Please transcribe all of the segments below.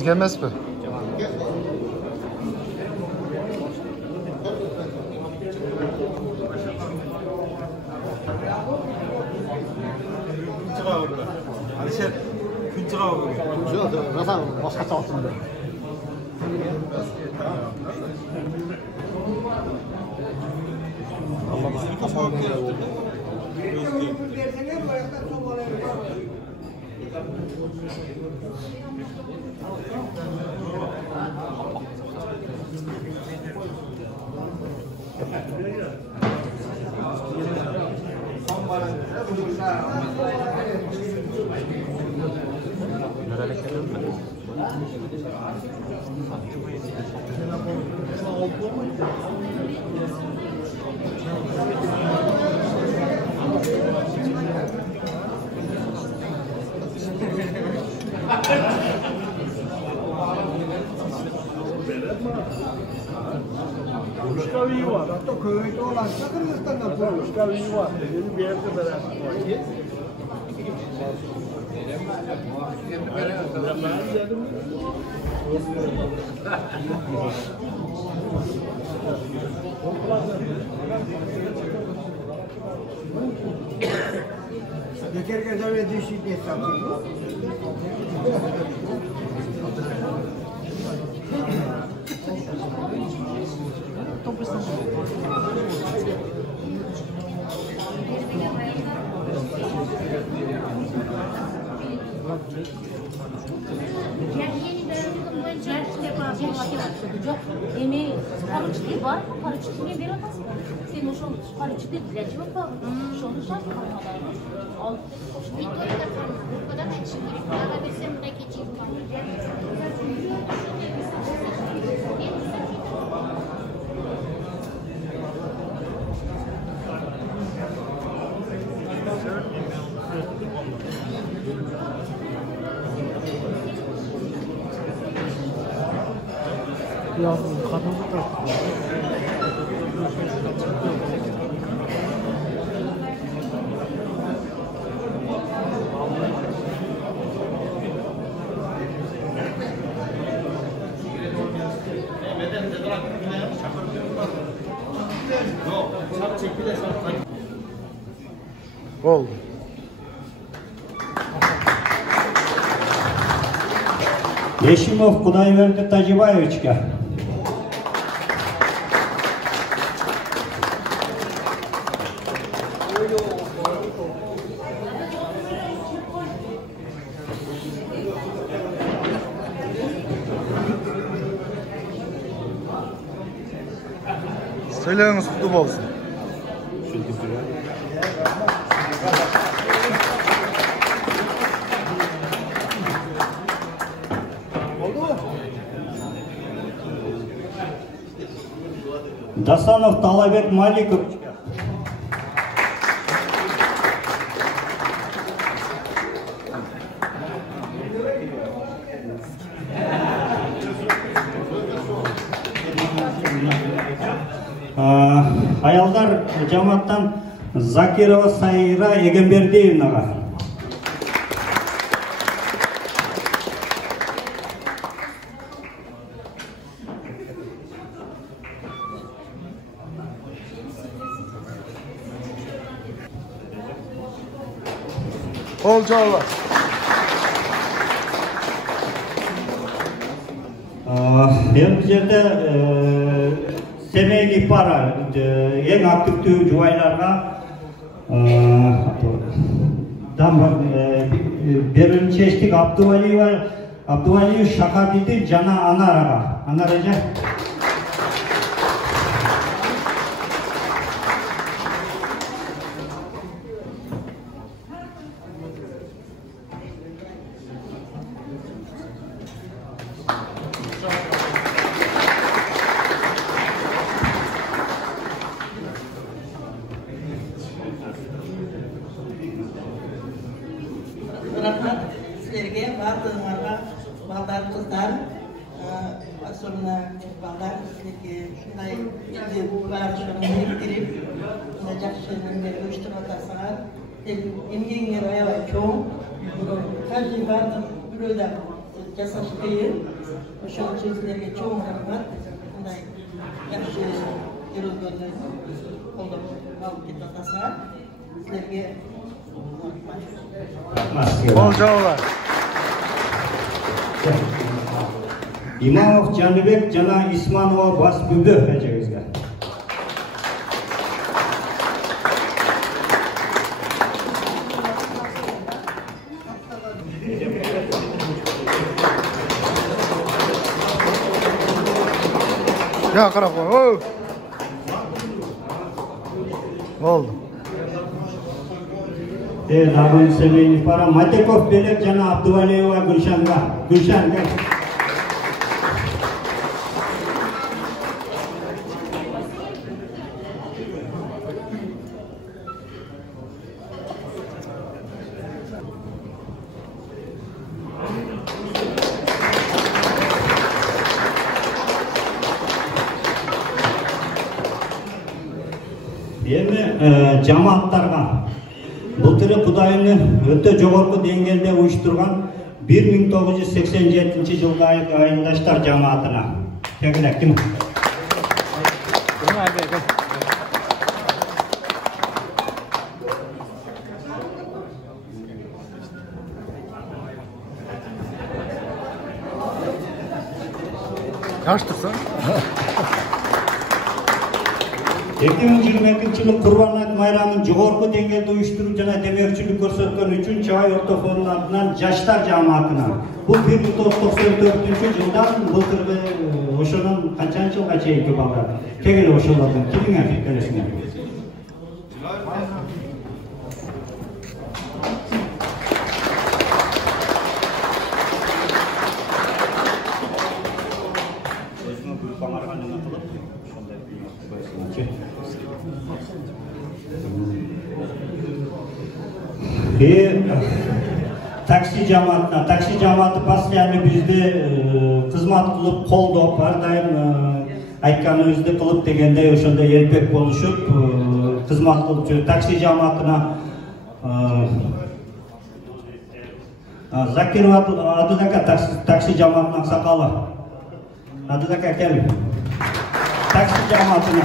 Sizge emas mi? Alisher, kun chiqa bo'lgan. Yo'q, rosa boshqacha oldim. Müşkavi var. Hatta köyde olan Kırgızistan'dan sonra müşkavi var. Benim bir yerde beraber var. Geçerken zaten düşük bir satıyor. Emeği paraçıklı var mı? Paraçıklı ne bir atasın? Sen o şunu paraçıklı bileci yok da şunu şart mı? Victoria bu kadar ben şimdi bir bilsem de geçeyim. Ya kadını da Oldu. Yeşimov Kudayverdi Tacıbayevichga. Söyleyiniz kutlu olsun. Dasanov Talabek Malikov. Ayaldar cemaattan Zakirova Sayra Egenberdiyevnaga. Olcalar. Bu yerde Semeyli para en aktif cuvaylarga birinci eşlik Abduvaliyev Şakadidi Cana Anaraja. Sizlerge bardığınlarga balдар kızlar sonra balдар sizlerge şunday ilgi var şunu biriktirip жақсы нөмір өштіп атасыңар емгеңер аябай чоң каждый бардым біреуді жасаш кыйын. Ошол үчүн силерге чоң рахмат. Мындай жакшы көргөндү колдоп алып кетип атасыңар. Силерге рахмат. Бол жабылар. Имамов Жаныбек жана Исманова бас бүбө эжеңизге. Ya qarab qo'y. Oldu. Nag'in Semenov para Matekov Belek jana Abduvaliyeva Gulshanga. Endi jamoatlarga былтыры Кудайны өтө жогорку деңгээлде уюштурган 1987 жылғы айындаштар жамаатына тегилек ким? Açtıksa? 2022 жылы Курбан айт майрамын жогорку деңгээлде уюштуруп жана демекчилик көрсөткөн 3-ай орто форум атынан жаштар жамаатына. Бул 1994 жылдан былтыркы ошонун канчанчы жылга чейинки балдар. Кегеле ошолордун кимиңер келесиңер? Такси жамааты постоянно бизди кызмат кылып, колдоп, ар дайым айтканыбызды кылып дегендей ошондой элбек болушуп, кызмат кылып жүрөт. Такси жамаатына Закиров Адыдака такси жамаатынын аксакалы. Адыдака кел. Такси жамаатына.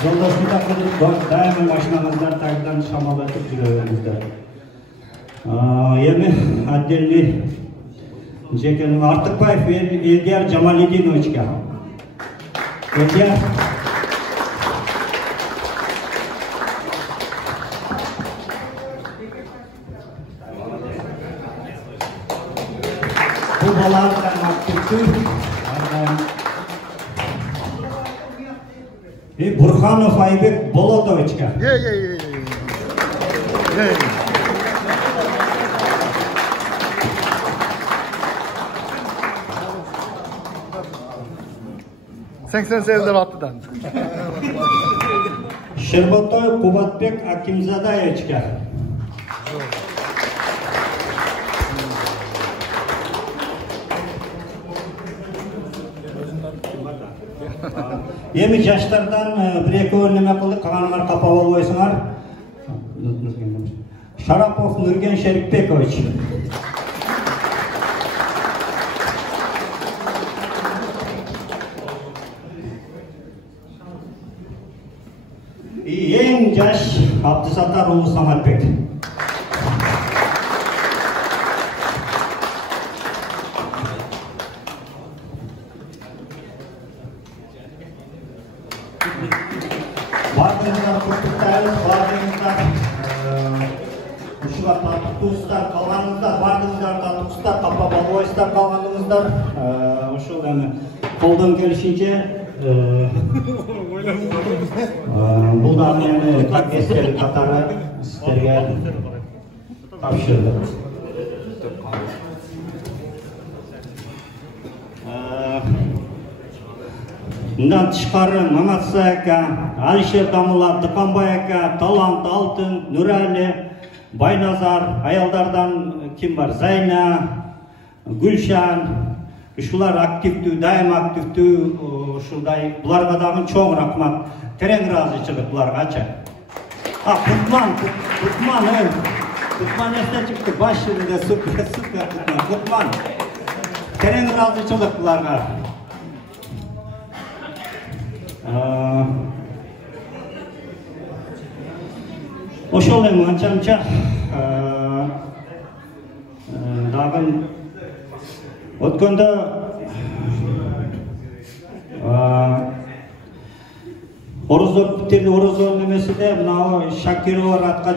Жолдашында кылып дайыма машинаңыздар тагдан шамалатып жүрөңүздөр. Эми отдельный жекен Артыкбаев Элдияр Жамалидиновичке. Элдияр. Бул балалардан активдүү. Бурханов Айбек Болотовичка. Sen sevdin attıdan. Şerbotoy Kubatbek Akimzadayevичка. Эми жаштардан бир-экөө неме кылдык, калганыңар капа болбойсуңар. Шарапов Нурген Шерикбекович. Эң жаш Абдысаттар уулу Саматбек. Бардыңыздар құттықтаймыз, бардыңыздар ушуга татуктуустар калганыңыздар, бардыңыздар татуктуустар, капа болбойсуздар калганыңыздар. Ошол эми колдон келишинче бул дагы эми как эстелик катары сиздерге тапшырдык. Мындан тышкары Маматса ака, Алишер Дамула, Дыканбай ака, Талант, Алтын, Нурали, Байназар, аялдардан ким бар? Зайна, Gülşen, ушулар активдүү, дайым активдүү, ушундай буларга дагы чоң рахмат. Терең ыраазычылык буларгачы. Кутман эсте чыкты, баш жеринде супер Кутман. Терең ыраазычылык буларга. Ошол эми анча-мынча дагы өткөндө орозо немесиде мына Шакирова атка